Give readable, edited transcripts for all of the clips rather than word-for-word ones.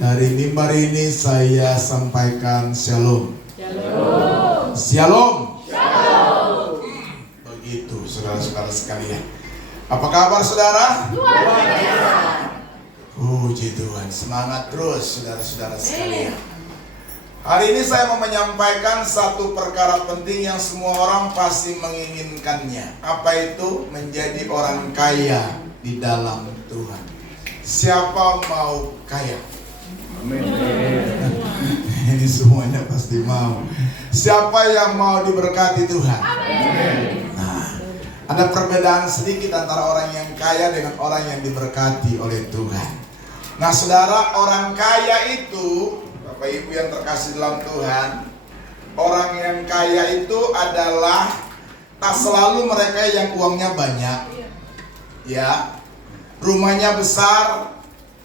Dari mimbar ini saya sampaikan shalom. Shalom. Shalom. Shalom. Begitu saudara-saudara sekalian. Apa kabar saudara? Luar biasa. Puji Tuhan, semangat terus saudara-saudara sekalian. Hari ini saya mau menyampaikan satu perkara penting yang semua orang pasti menginginkannya. Apa itu? Menjadi orang kaya di dalam Tuhan. Siapa mau kaya? Amin. Ini semuanya pasti mau. Siapa yang mau diberkati Tuhan? Amin. Nah, ada perbedaan sedikit antara orang yang kaya dengan orang yang diberkati oleh Tuhan. Nah saudara, orang kaya itu, Bapak Ibu yang terkasih dalam Tuhan, orang yang kaya itu adalah tak selalu mereka yang uangnya banyak, ya, rumahnya besar,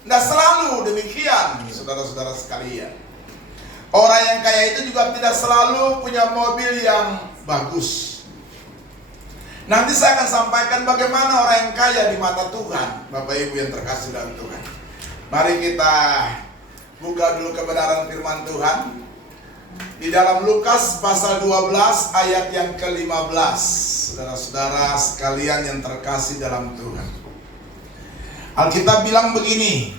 tidak selalu demikian, saudara-saudara sekalian. Orang yang kaya itu juga tidak selalu punya mobil yang bagus. Nanti saya akan sampaikan bagaimana orang yang kaya di mata Tuhan, Bapak Ibu yang terkasih dalam Tuhan. Mari kita buka dulu kebenaran firman Tuhan di dalam Lukas pasal 12 ayat yang ke-15. Saudara-saudara sekalian yang terkasih dalam Tuhan, Alkitab bilang begini,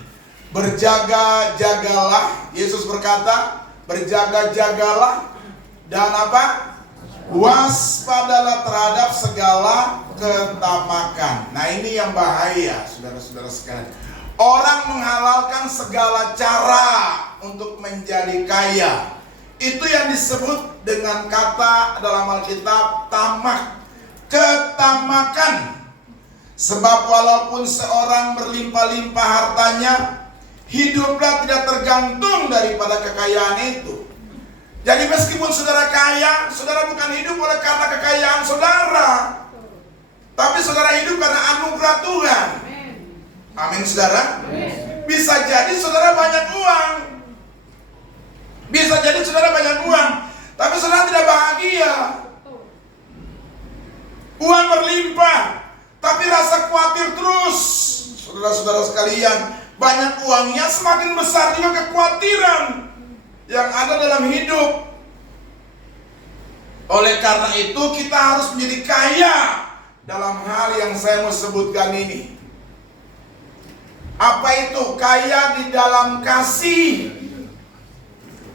berjaga-jagalah. Yesus berkata, berjaga-jagalah dan apa? Waspadalah terhadap segala ketamakan. Nah ini yang bahaya saudara-saudara sekalian. Orang menghalalkan segala cara untuk menjadi kaya. Itu yang disebut dengan kata dalam Alkitab tamak, ketamakan. Sebab walaupun seorang berlimpah-limpah hartanya, hiduplah tidak tergantung daripada kekayaan itu. Jadi meskipun saudara kaya, saudara bukan hidup oleh karena kekayaan saudara, tapi saudara hidup karena anugerah Tuhan. Amin saudara. Bisa jadi saudara banyak uang, bisa jadi saudara banyak uang, tapi saudara tidak bahagia. Uang berlimpah, tapi rasa khawatir terus. Saudara-saudara sekalian, banyak uangnya semakin besar juga kekhawatiran yang ada dalam hidup. Oleh karena itu kita harus menjadi kaya dalam hal yang saya mau sebutkan ini. Apa itu? Kaya di dalam kasih.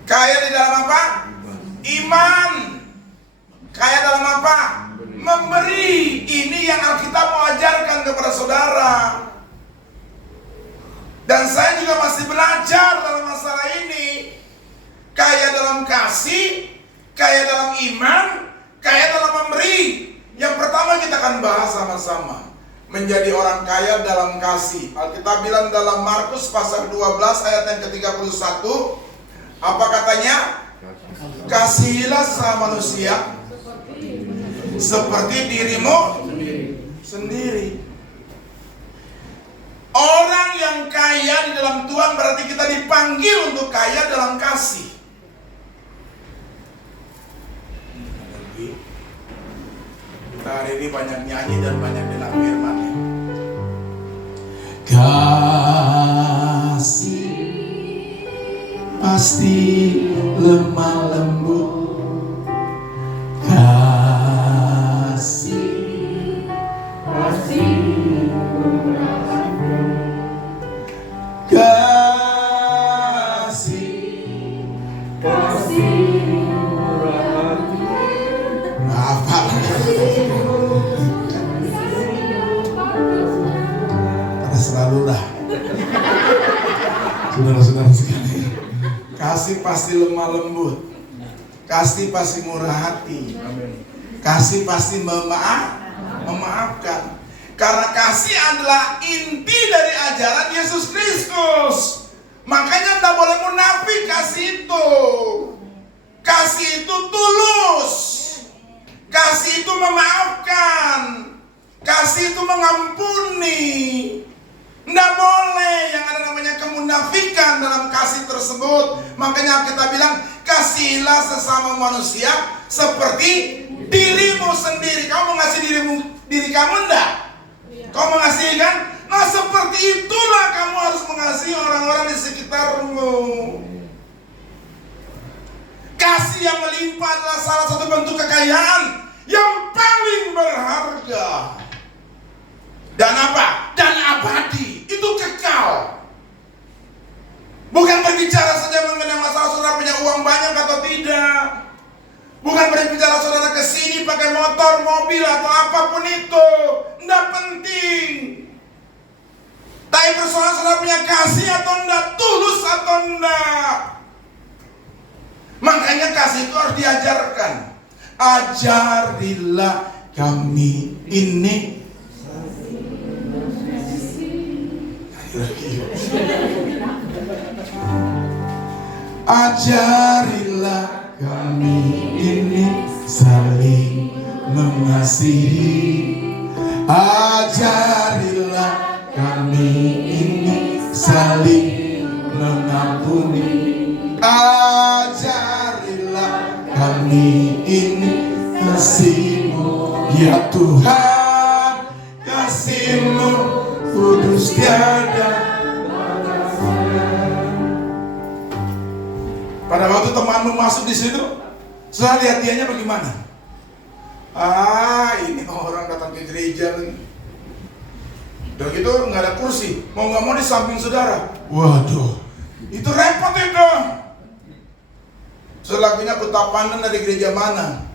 Kaya di dalam apa? Iman. Kaya dalam apa? Memberi. Ini yang Alkitab mau ajarkan kepada saudara. Dan saya juga masih belajar dalam masalah ini. Kaya dalam kasih, kaya dalam iman, kaya dalam memberi. Yang pertama kita akan bahas sama-sama. Menjadi orang kaya dalam kasih. Alkitab bilang dalam Markus pasal 12 ayat yang ke-31. Apa katanya? Kasihilah sesama manusia seperti dirimu sendiri. Orang yang kaya di dalam Tuhan berarti kita dipanggil untuk kaya dalam kasih. Kita hari ini banyak nyanyi dan banyak dengar firman. Kasih pasti lemah lembut. Kasih Kasih saudara-saudara sekalian, kasih pasti lemah lembut, kasih pasti murah hati, kasih pasti memaafkan. Karena kasih adalah inti dari ajaran Yesus Kristus. Makanya tidak boleh munafik kasih itu. Kasih itu tulus, kasih itu memaafkan, kasih itu mengampuni. Tidak boleh yang ada namanya kemunafikan dalam kasih tersebut. Makanya kita bilang kasihilah sesama manusia seperti dirimu sendiri. Kamu mengasihi diri kamu enggak? Kau mengasihi kan? Nah, seperti itulah kamu harus mengasihi orang-orang di sekitarmu. Kasih yang melimpah adalah salah satu bentuk kekayaan yang paling berharga. Dan apa? Dan abadi. Itu kekal. Bukan berbicara saja mengenai masalah saudara punya uang banyak atau tidak. Bukan berbicara saudara kesini pakai motor, mobil atau apapun itu. Tidak penting. Tapi persoalan saudara punya kasih atau tidak, tulus atau tidak. Makanya kasih itu harus diajarkan. Ajarilah kami ini. Ajarilah kami ini saling mengasihi. Ajarilah kami ini saling mengampuni. Ajarilah kami ini kasih-Mu, ya Tuhan, kasih-Mu kudus tiada. Pada waktu temanmu masuk di situ, setelah lihat dianya bagaimana? Ini orang datang ke gereja nih. Udah gitu nggak ada kursi, mau nggak mau di samping saudara. Waduh, itu repot itu. Selakunya kota pandang dari gereja mana?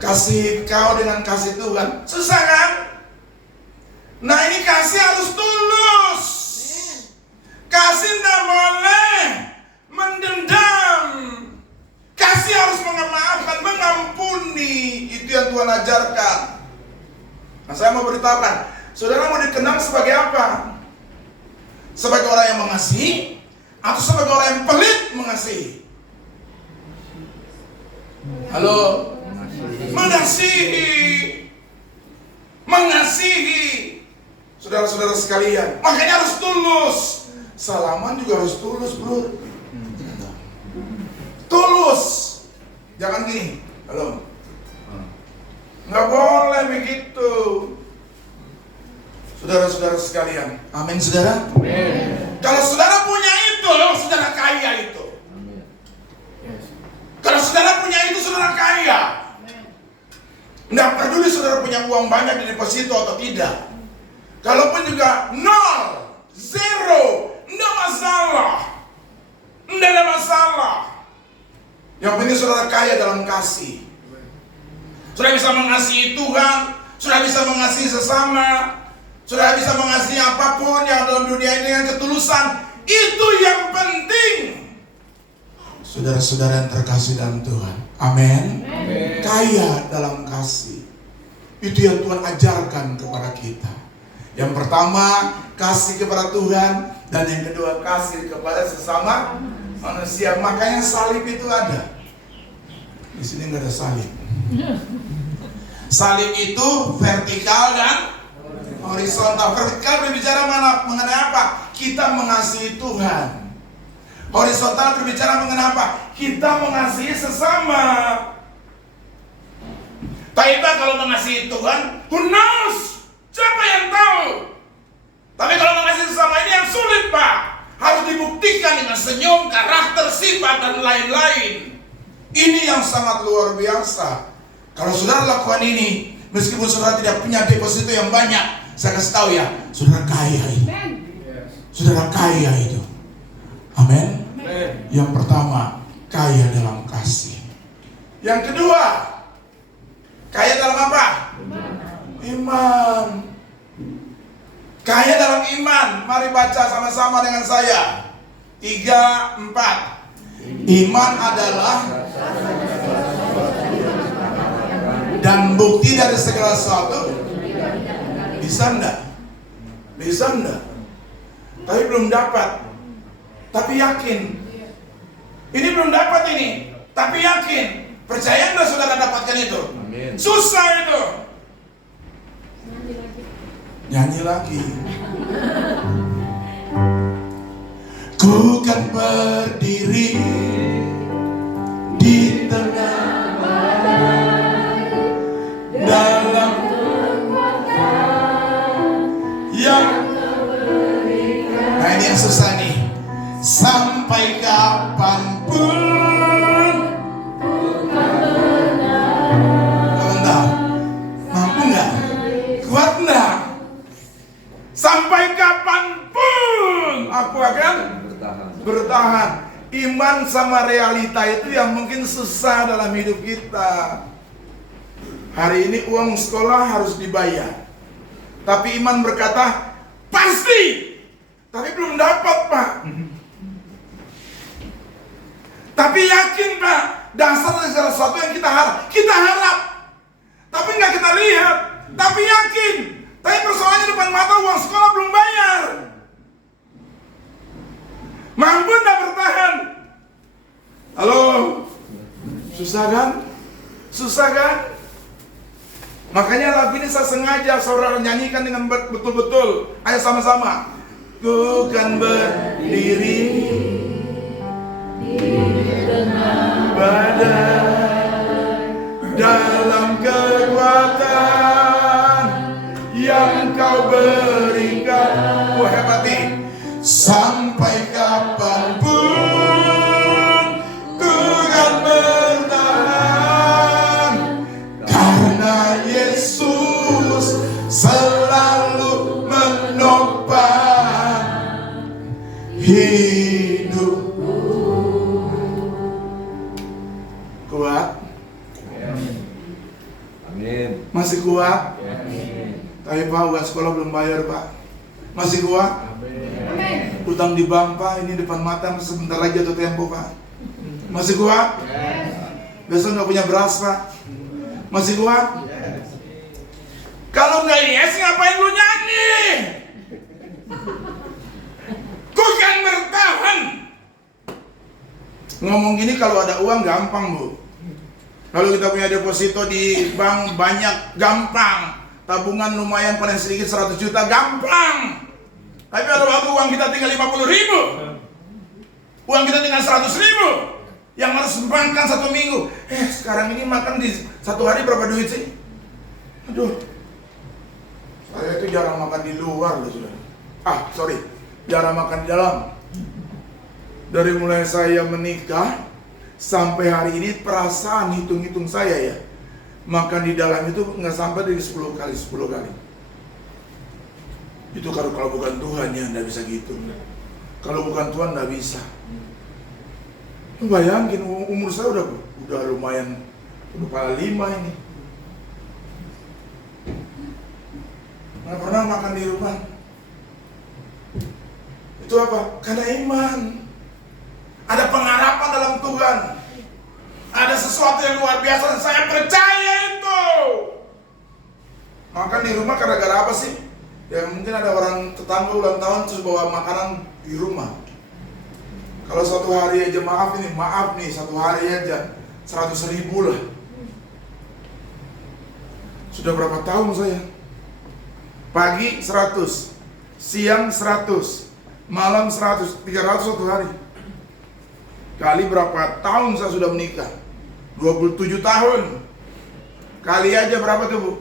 Kasih kau dengan kasih Tuhan, susah kan? Nah, ini kasih harus tulus. Kasih tidak boleh mendendam. Kasih harus memaafkan, mengampuni. Itu yang Tuhan ajarkan. Nah, saya mau beritahukan, saudara mau dikenal sebagai apa? Sebagai orang yang mengasihi atau sebagai orang yang pelit mengasihi? Halo? Mengasihi. Mengasihi. Saudara-saudara sekalian, makanya harus tulus. Salaman juga harus tulus, bro. Tulus. Jangan gini. Halo. Nggak boleh begitu. Saudara-saudara sekalian. Amin, saudara. Amin. Kalau saudara punya itu, saudara kaya itu. Kalau saudara punya itu, saudara kaya. Nggak peduli saudara punya uang banyak di deposito atau tidak. Kalaupun juga 0, 0, nggak masalah. Nggak ada masalah. Yang penting saudara kaya dalam kasih. Saudara bisa mengasihi Tuhan, saudara bisa mengasihi sesama, saudara bisa mengasihi apapun yang dalam dunia ini dengan ketulusan. Itu yang penting. Saudara-saudara yang terkasih dalam Tuhan, amin. Kaya dalam kasih. Itu yang Tuhan ajarkan kepada kita. Yang pertama, kasih kepada Tuhan. Dan yang kedua, kasih kepada sesama manusia. Makanya salib itu ada. Di sini nggak ada salib. Salib itu vertikal dan horizontal. Vertikal berbicara mengenai apa? Kita mengasihi Tuhan. Horizontal berbicara mengenai apa? Kita mengasihi sesama. Tapi Pak, kalau mengasihi Tuhan, who knows? Siapa yang tahu? Tapi kalau mengasihi sesama ini yang sulit, Pak. Harus dibuktikan dengan senyum, karakter, sifat, dan lain-lain. Ini yang sangat luar biasa. Kalau saudara lakukan ini, meskipun saudara tidak punya deposito yang banyak, saya kasih tahu ya, saudara kaya itu. Saudara kaya itu. Amin. Yang pertama, kaya dalam kasih. Yang kedua, kaya dalam apa? Iman. Kaya dalam iman. Mari baca sama-sama dengan saya. 3, 4. Iman adalah dan bukti dari segala sesuatu. Bisa enggak? Bisa enggak? Tapi belum dapat. Tapi yakin. Ini belum dapat ini. Tapi yakin. Percaya enggak saudara dapatkan itu? Amin. Susah itu. Nyanyi lagi. Ku kan berdiri di tengah dalam yang sampai kapanpun. Bentar, mampu nggak? Kuat nggak? Sampai kapanpun aku akan bertahan. Iman sama realita itu yang mungkin susah dalam hidup kita. Hari ini uang sekolah harus dibayar, tapi iman berkata pasti. Tapi belum dapat, Pak. Tapi yakin, Pak. Dasar dari sesuatu yang kita harap. Kita harap, tapi nggak kita lihat. Tapi yakin. Tapi persoalannya depan mata, uang sekolah belum bayar. Mampu nggak bertahan? Halo? Susah kan? Susah kan? Makanya lagu ini saya sengaja saudara nyanyikan dengan betul-betul. Ayo sama-sama. Ku kan berdiri badai dalam kekuatan yang kau berikan. Wah, hebat nih. Sampai kapanpun ku kan bertahan, karena Yesus selalu menopang hidupku. Kuat? Amin. Masih kuat? Amin. Tapi Pak, uang sekolah belum bayar, Pak. Masih kuat? Amin. Utang di bank, Pak, ini depan mata sebentar lagi jatuh tempo, Pak. Masih kuat? Besok nggak punya beras, Pak. Masih kuat? Kalau nggak yes, ngapain lu nyanyi? Ku kan bertahan. Ngomong gini kalau ada uang gampang, Bu. Kalau kita punya deposito di bank banyak, gampang. Tabungan lumayan paling sedikit 100 juta, gampang. Tapi ada waktu uang kita tinggal 50.000, uang kita tinggal 100.000, yang harus makan 1 minggu. Sekarang ini makan di 1 hari berapa duit sih? Aduh, saya itu jarang makan di luar loh, sudah. Jarang makan di dalam. Dari mulai saya menikah sampai hari ini, perasaan hitung-hitung saya ya, makan di dalam itu nggak sampai dari 10 kali. Itu kalau bukan Tuhan ya nggak bisa gitu. Kalau bukan Tuhan nggak bisa. Lu bayangin umur saya udah lumayan, udah kepala 5 ini. Nggak pernah makan di rumah. Itu apa? Karena iman. Ada pengharapan dalam Tuhan. Ada sesuatu yang luar biasa dan saya percaya itu. Makan di rumah gara-gara apa sih? Ya mungkin ada orang tetangga ulang tahun terus bawa makanan di rumah. Kalau satu hari aja maaf nih, satu hari aja 100.000 lah. Sudah berapa tahun saya? Pagi 100, siang 100, malam 100, 300 satu hari. Kali berapa tahun saya sudah menikah? 27 tahun. Kali aja berapa tuh, Bu?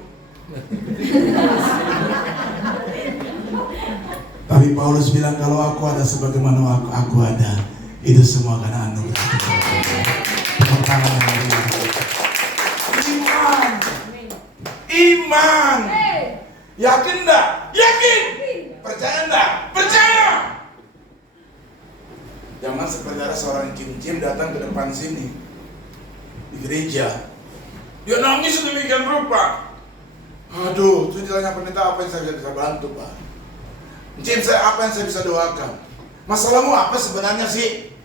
Tapi Paulus bilang kalau aku ada sebagaimana aku ada, itu semua karena anugerah. Iman. Yakin enggak? Yakin. Percaya enggak? Percaya. Jangan seperti ada seorang Kim datang ke depan sini di gereja. Dia nangis sedemikian rupa. Aduh, itu ditanya pendeta apa yang saya bisa bantu, Pak? Jim, apa yang saya bisa doakan? Masalahmu apa sebenarnya sih?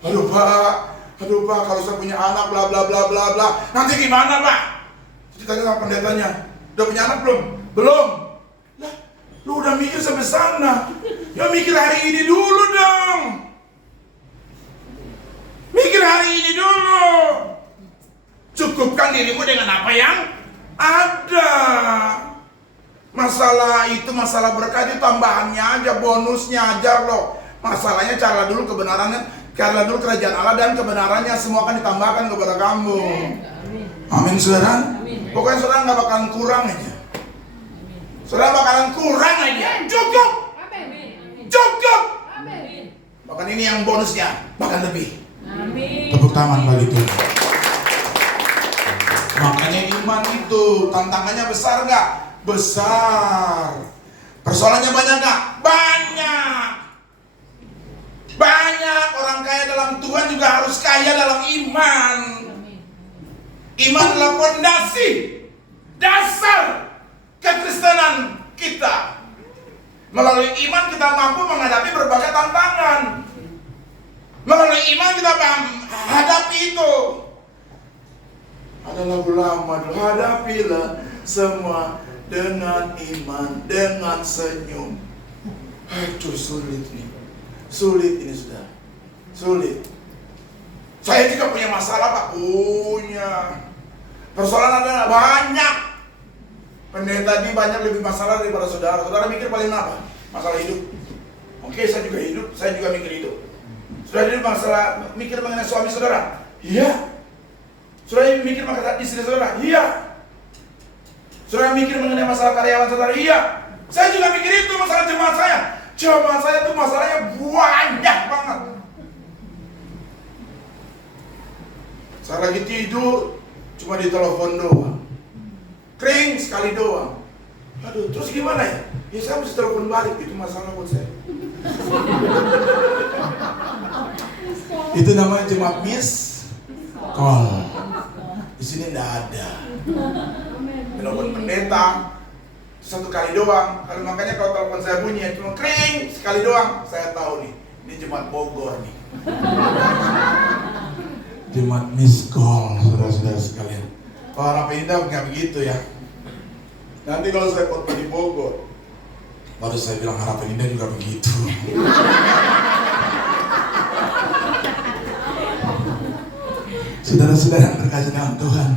Aduh Pak, kalau saya punya anak bla bla bla bla bla. Nanti gimana, Pak? Ditanya sama pendetanya, udah punya anak belum? Belum. Lah, lu udah mikir sampai sana. Ya mikir hari ini dulu dong. Mikir hari ini dulu. Cukupkan dirimu dengan apa yang ada. Masalah itu, masalah berkat itu tambahannya aja, bonusnya aja loh. Masalahnya carilah dulu kebenarannya, carilah dulu kerajaan Allah dan kebenarannya, semua akan ditambahkan kepada kamu. Amin, saudara. Pokoknya saudara nggak bakalan kurang aja. Saudara bakalan kurang aja. Cukup. Cukup. Bahkan ini yang bonusnya, bahkan lebih. Amin. Tepuk tangan bagi Tuhan. Makanya iman itu tantangannya besar nggak? Besar. Persoalannya banyak nggak? Banyak. Banyak orang kaya dalam Tuhan juga harus kaya dalam iman. Iman adalah fondasi dasar kekristenan kita. Melalui iman kita mampu menghadapi berbagai tantangan. Melalui iman kita hadapi itu. Ada lagu lama dulu, hadapilah semua dengan iman, dengan senyum. Aduh, sulit nih. Sulit ini sudah. Sulit. Saya juga punya masalah, Pak. Punya. Persoalan ada banyak. Pendeta tadi banyak lebih masalah daripada saudara. Saudara mikir paling apa? Masalah hidup. Oke, saya juga hidup, saya juga mikir hidup. Saudara ini masalah mikir mengenai suami saudara? Iya. Saudara mikir mengenai istri saudara? Iya. Saudara mikir mengenai masalah karyawan saudara? Iya. Saya juga mikir itu masalah jemaat saya. Jemaat saya tuh masalahnya banyak banget. Saya lagi tidur, cuma ditelepon doang. Kering sekali doang. Aduh, terus gimana ya? Ya saya mesti telepon balik, itu masalah buat saya. Itu namanya jemaat miss call. Di sini enggak ada. Telepon pendeta satu kali doang. Kalau makanya kalau telepon saya bunyi cuma kering sekali doang, saya tahu nih, ini jemaat Bogor nih. Jemaat miss call, saudara-saudara sekalian. Kalau Harapan Indah nggak begitu ya. Nanti kalau saya khotbah di Bogor, baru saya bilang Harapan Indah juga begitu. Saudara-saudara yang terkasih dalam Tuhan,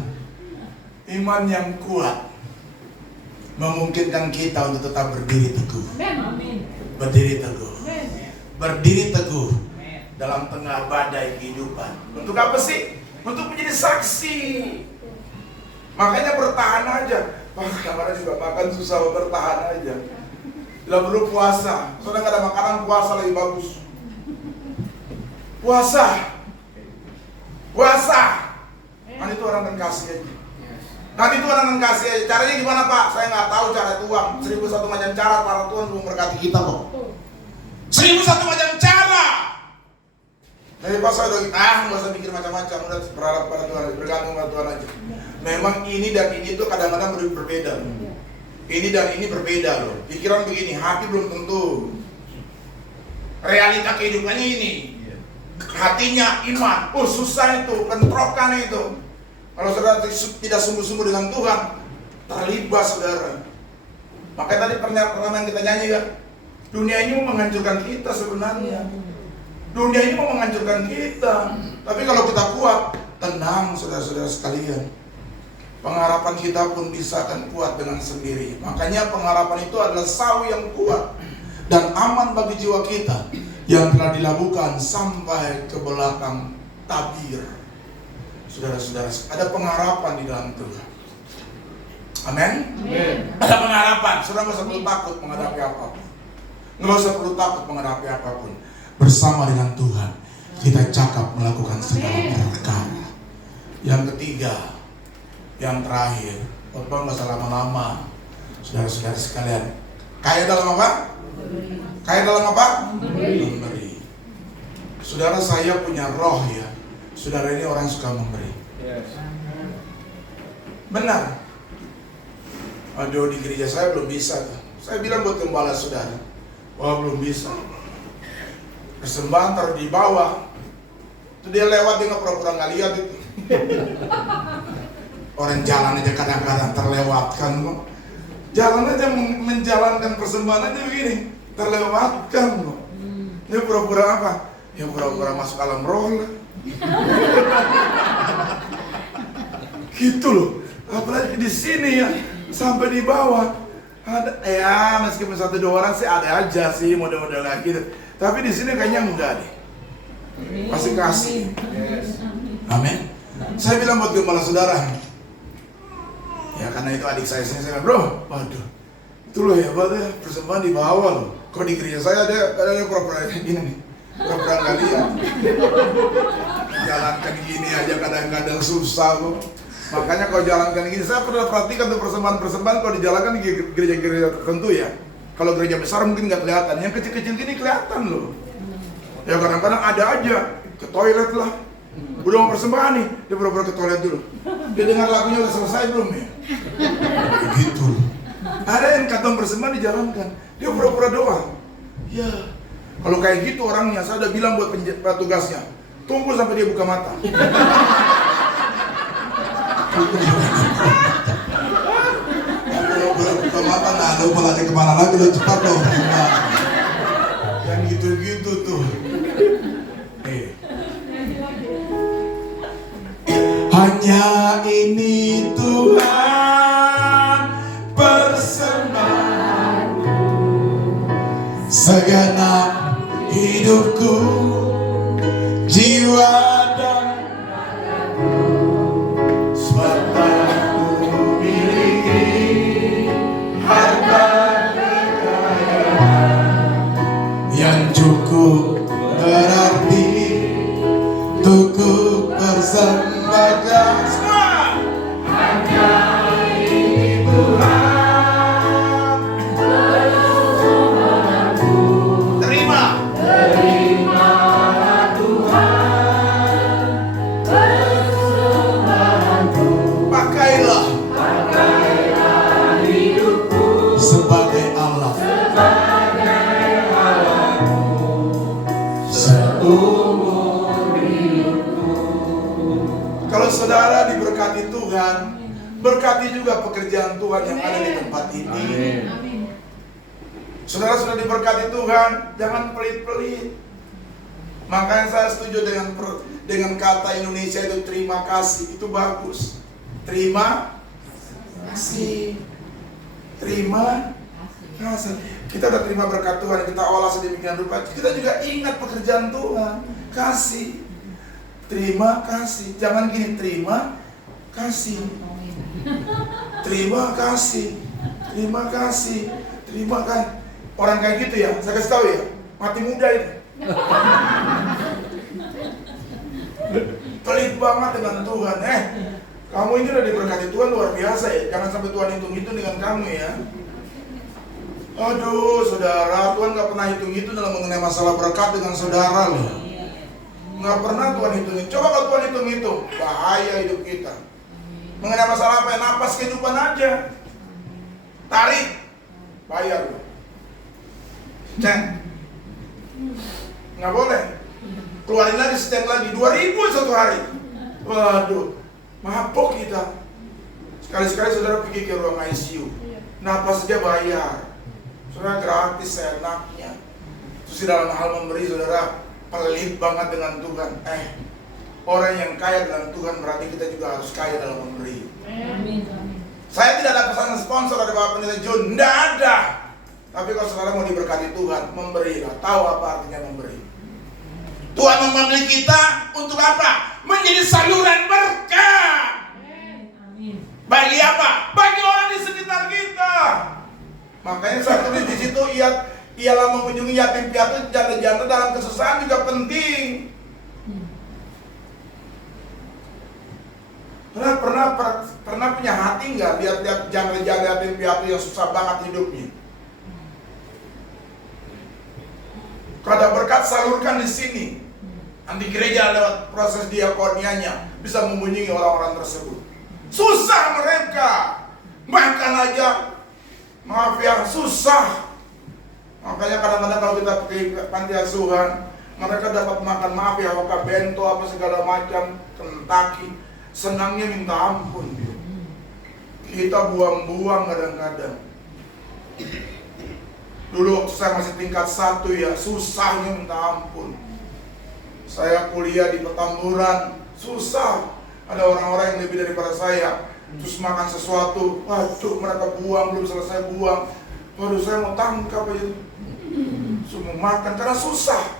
iman yang kuat memungkinkan kita untuk tetap berdiri teguh. Amin. Berdiri teguh. Amin. Berdiri teguh dalam tengah badai kehidupan. Untuk apa sih? Untuk menjadi saksi. Makanya bertahan aja. Kadang-kadang juga makan susah, bertahan aja. Tidak perlu puasa. Soalnya nggak ada makanan, puasa lebih bagus. Puasa. Puasa. Nanti itu orang akan kasih aja. Nanti itu orang akan kasih aja. Caranya gimana, Pak? Saya nggak tahu cara tuang. 1001 macam cara para Tuhan belum berkati kita kok. 1001 macam cara. Jadi pas saya udah nggak usah mikir macam-macam, udah berharap pada Tuhan, bergantung pada Tuhan aja. Memang ini dan ini tuh kadang-kadang berbeda. Ini dan ini berbeda loh. Pikiran begini, hati belum tentu. Realita kehidupannya ini. Hatinya iman. Oh susah itu, bentrokan itu. Kalau saudara tidak sungguh-sungguh dengan Tuhan, terlibat saudara. Makanya tadi pernyataan yang kita nyanyi kan, dunia ini mau menghancurkan kita sebenarnya. Dunia ini mau menghancurkan kita. Tapi kalau kita kuat, tenang saudara-saudara sekalian. Pengharapan kita pun bisa akan kuat dengan sendiri. Makanya pengharapan itu adalah sawi yang kuat dan aman bagi jiwa kita yang telah dilakukan sampai ke belakang tabir. Saudara-saudara, ada pengharapan di dalam Tuhan. Amin. Ada pengharapan. Saudara nggak usah perlu takut menghadapi apapun. Nggak usah perlu takut menghadapi apapun. Bersama dengan Tuhan kita cakap melakukan segala perkara. Yang ketiga, yang terakhir, khotbah nggak usah lama-lama. Saudara-saudara sekalian, kaya dalam apa? Kaya dalam apa? Memberi. Saudara, saya punya roh ya. Saudara ini orang yang suka memberi. Benar. Aduh, di gereja saya belum bisa tuh. Saya bilang buat gembala saudara, wah belum bisa. Persembahan taruh di bawah. Itu dia lewat, dia nggak pura-pura nggak lihat itu. Orang jalan aja kadang-kadang terlewatkan kok. Jalan aja menjalankan persembahan aja begini, terlewatkan kok. Dia pura-pura apa? Ya pura-pura masuk alam roh lah. Gitu loh. Apalagi di sini ya, sampai di bawah ada ya, meskipun 1-2 orang sih ada aja sih model-model kayak gitu. Tapi di sini kayaknya enggak deh. Pasti kasih. Amin. Saya bilang buat gembala saudara. Ya karena itu adik saya bilang, bro, waduh, itu loh ya, persembahan di bawah loh. Kok di gereja saya ada pura-pura gini nih. pura-pura nggak lihat. Jalankan gini aja kadang-kadang susah kok. Makanya kalau jalankan gini, saya pernah perhatikan tuh persembahan-persembahan kalau dijalankan di gereja-gereja tertentu ya. Kalau gereja besar mungkin nggak kelihatan, yang kecil-kecil gini kelihatan loh. Ya kadang-kadang ada aja ke toilet lah. Udah mau persembahan nih, dia pura-pura ke toilet dulu. Dia dengar lagunya udah selesai belum ya? Begitu. Ada yang kantong persembahan dijalankan, dia pura-pura doang. Ya, kalau kayak gitu orangnya, saya udah bilang buat petugasnya, tunggu sampai dia buka mata. Kalau buka mata nggak ada lagi kemana lagi, lo cepat dong. Yang gitu-gitu tuh. Hanya ini Tuhan persembahanku, segenap hidupku, jiwa dan ragaku, serta ku miliki harta kekayaan yang cukup berarti untuk ku persembahkan. Hanya ini Tuhan persembahanku. Terimalah Tuhan persembahanku. Pakailah hidupku sebagai Allah, seumur hidupku. Kalau saudara diberkati Tuhan, berkati juga pekerjaan Tuhan yang ada di tempat ini. Saudara sudah diberkati Tuhan, jangan pelit-pelit. Makanya saya setuju dengan kata Indonesia itu terima kasih, itu bagus. Terima kasih. Terima kasih. Kita udah terima berkat Tuhan, kita olah sedemikian rupa. Kita juga ingat pekerjaan Tuhan. Kasih. Terima kasih. Jangan gini, terima kasih. Terima kasih. Terima kasih. Terima kasih. Orang kayak gitu ya, saya kasih tahu ya, mati muda itu. Pelit banget dengan Tuhan. Kamu ini udah diberkati Tuhan luar biasa ya. Jangan sampai Tuhan hitung-hitung dengan kamu ya. Aduh, saudara, Tuhan gak pernah hitung-hitung dalam mengenai masalah berkat dengan saudara loh. Nggak pernah Tuhan hitung-hitung. Coba kalau Tuhan hitung-hitung, bahaya hidup kita. Mengenai masalah apa? Napas kehidupan aja. Tarik, bayar loh. Cek. Nggak boleh. Keluarin lagi, setiap lagi 2.000 satu hari. Waduh, mabok kita. Sekali-sekali saudara pergi ke ruang ICU, napas saja bayar. Saudara gratis, seenaknya. Terus di dalam hal memberi, saudara pelit banget dengan Tuhan. Orang yang kaya dengan Tuhan berarti kita juga harus kaya dalam memberi. Amin. Saya tidak ada pesanan sponsor dari Bapak Pendeta Jun, tidak ada. Tapi kalau saudara mau diberkati Tuhan, memberilah. Tahu apa artinya memberi. Tuhan memilih kita untuk apa? Menjadi saluran berkat. Amin. Bagi apa? Bagi orang di sekitar kita. Makanya saya tulis di situ, ialah mengunjungi yatim piatu, janda-janda dalam kesusahan juga penting. Pernah punya hati nggak lihat janda-janda yatim piatu yang susah banget hidupnya? Kalau ada berkat, salurkan di sini. Nanti gereja lewat proses diakonianya bisa mengunjungi orang-orang tersebut. Susah mereka, makan aja, maaf ya, susah. Makanya kadang-kadang kalau kita pergi panti asuhan, mereka dapat makan, maaf ya, apakah bento apa segala macam, Kentucky, senangnya minta ampun dia. Kita buang-buang kadang-kadang. Dulu waktu saya masih tingkat 1 ya, susahnya minta ampun. Saya kuliah di Petamburan, susah. Ada orang-orang yang lebih daripada saya, terus makan sesuatu, waduh mereka buang, belum selesai buang. Waduh saya mau tangkap aja. Semua makan karena susah.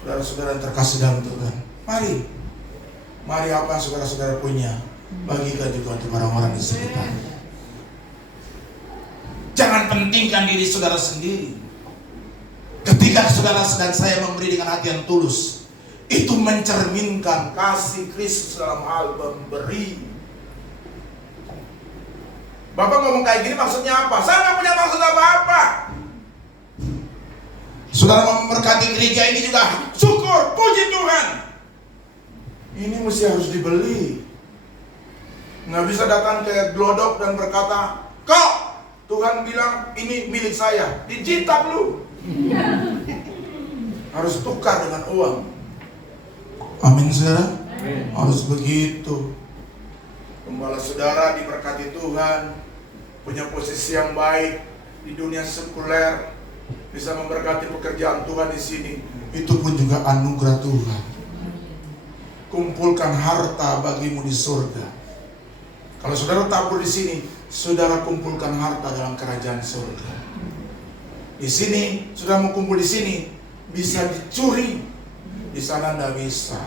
Saudara-saudara yang terkasih dalam Tuhan, mari apa yang saudara-saudara punya, bagikan juga untuk orang-orang di sekitar. Jangan pentingkan diri saudara sendiri. Ketika Ketika saudara dan saya memberi dengan hati yang tulus, itu mencerminkan kasih Kristus dalam hal memberi. Bapak ngomong kayak gini maksudnya apa? Saya nggak punya maksud apa-apa. Saudara memberkati gereja ini juga, syukur, puji Tuhan. Ini mesti harus dibeli. Nggak bisa datang ke glodok dan berkata, kok Tuhan bilang ini milik saya, dijitak lu. Harus tukar dengan uang. Amin saudara. Harus begitu. Gembala saudara diberkati Tuhan, punya posisi yang baik di dunia sekuler, bisa memberkati pekerjaan Tuhan di sini. Itu pun juga anugerah Tuhan. Kumpulkan harta bagimu di surga. Kalau saudara tabur di sini, saudara kumpulkan harta dalam kerajaan surga. Di sini, saudara mau kumpul di sini, bisa dicuri. Di sana tidak bisa.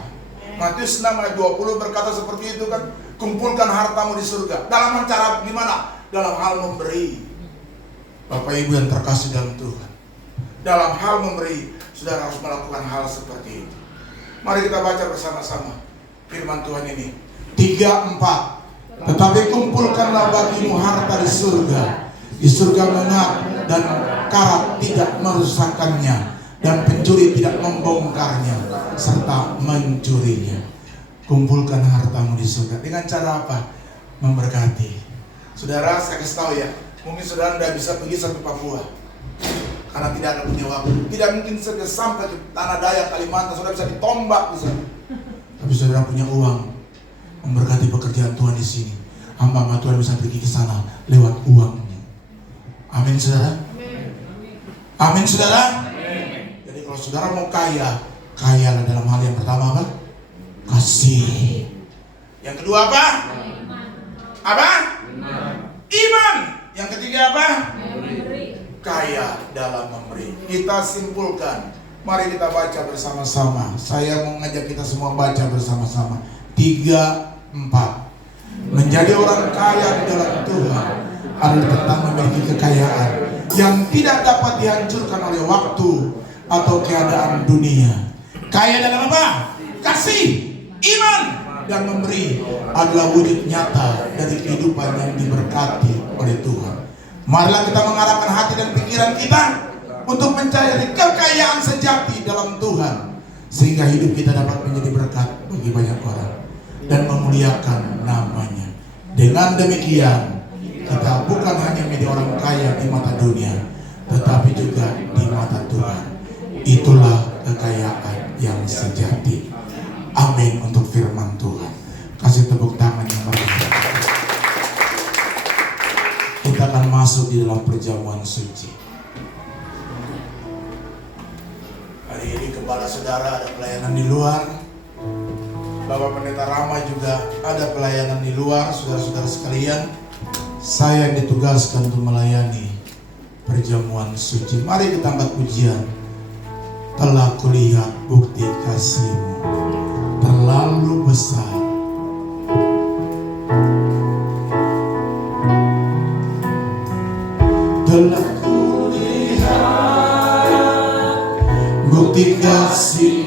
Matius 6 ayat 20 berkata seperti itu kan. Kumpulkan hartamu di surga. Dalam cara gimana? Dalam hal memberi. Bapak Ibu yang terkasih dalam Tuhan, dalam hal memberi, saudara harus melakukan hal seperti itu. Mari kita baca bersama-sama firman Tuhan ini. 3:4. Tetapi kumpulkanlah bagimu harta di surga. Di surga mengat dan karat tidak merusakkannya, dan pencuri tidak membongkarnya serta mencurinya. Kumpulkan hartamu di surga. Dengan cara apa? Memberkati. Saudara, saya kasih tahu ya, mungkin saudara tidak bisa pergi sampai Papua karena tidak ada punya waktu. Tidak mungkin saudara sampai ke Tanah Dayak, Kalimantan, saudara bisa ditombak di sana. Tapi saudara punya uang, memberkati pekerjaan Tuhan di sini. Hamba-hamba Tuhan bisa pergi ke sana lewat uangnya. Amin saudara. Amin saudara. Jadi kalau saudara mau kaya, kayalah dalam hal yang pertama apa? Kasih. Yang kedua apa? Apa? Iman. Yang ketiga apa? Kaya dalam memberi. Kita simpulkan. Mari kita baca bersama-sama. Saya mau ngajak kita semua baca bersama-sama. 3:4. Menjadi orang kaya di dalam Tuhan adalah tentang memiliki kekayaan yang tidak dapat dihancurkan oleh waktu atau keadaan dunia. Kaya dalam apa? Kasih, iman, dan memberi adalah wujud nyata dari kehidupan yang diberkati oleh Tuhan. Marilah kita mengarahkan hati dan pikiran kita untuk mencari kekayaan sejati dalam Tuhan, sehingga hidup kita dapat menjadi berkat bagi banyak orang dan memuliakan namanya. Dengan demikian, kita bukan hanya menjadi orang kaya di mata dunia, tetapi juga di mata Tuhan. Itulah kekayaan yang sejati. Amin untuk firman Tuhan. Kasih tepuk tangan yang meriah. Kita akan masuk di dalam perjamuan suci. Hari ini kepala saudara ada pelayanan di luar. Bapak Pendeta Rama juga ada pelayanan di luar. Saudara-saudara sekalian, saya yang ditugaskan untuk melayani perjamuan suci. Mari kita angkat pujian. Telah kulihat bukti kasih-Mu terlalu besar. Telah kulihat bukti kasih